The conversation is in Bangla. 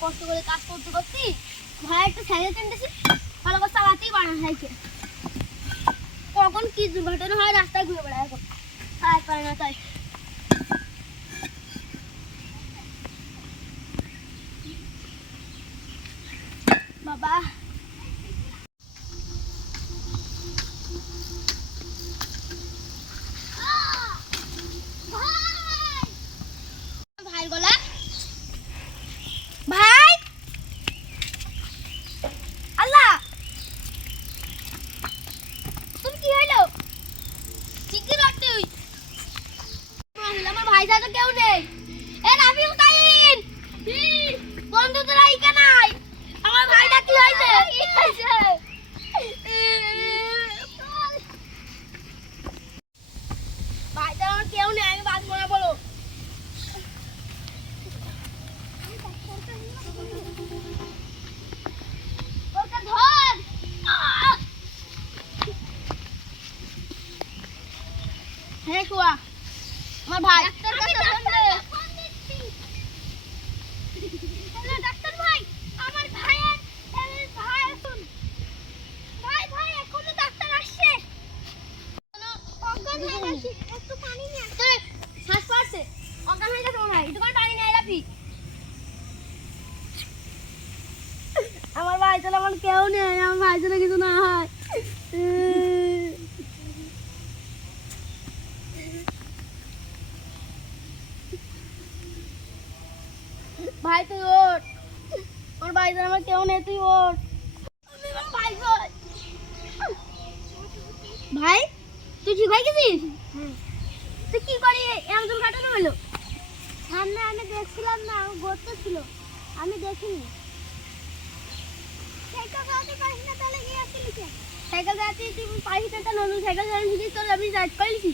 কষ্ট করে কাজ করতে করতে ভাই একটা ভালো করে চালাতেই পারে সাইকেল কখন কি দুর্ঘটনা হয় রাস্তায় ঘুরে বেড়ায় এখন। তাই পারে না, তাই। বাবা। ভাইয়ের গলা আমার ভাই তো কেউ নেই। এ রাবি উতাইন বন্ধু তোরা ইকা নাই। আমার ভাইটা কি হয়েছে? কি হয়েছে ভাইটা আমার কেউ নেই, আমি বাদ মনে বলো। হ্যাঁ কুয়া আমার ভাই। ডাক্তার কাছে ফোন দে হ্যালো ডাক্তার ভাই আমার ভাইয়ের ভাই এখন ভাই ভাই এখনও ডাক্তার আসছে। অজ্ঞান হয়ে গেছে। একটু পানি নিয়ে তোর শ্বাস পাচ্ছে অজ্ঞান হয়ে গেছে মনে হয়। একটু পানি নিয়ে রাখি আমার ভাই চলে আমার কেউ নেই আমার ভাই চলে কিছু না হয় ভাই তুই ওঠ। আমার ভাই চলে আমার কেউ নেই তুই ওঠ। ভাই তুই ঠিক হয়ে গেছিস? তুই কি করি? এমন কাটানো হলো? সামনে আমি দেখছিলাম না গর্ত ছিল। আমি দেখিনি। সাইকেল চালাতে পারিস না তাহলে গিয়ে আসছিলি সাইকেল চালাতে তুই পারিস না তা নতুন সাইকেল চালাতে তোর আমি রাইড করেছি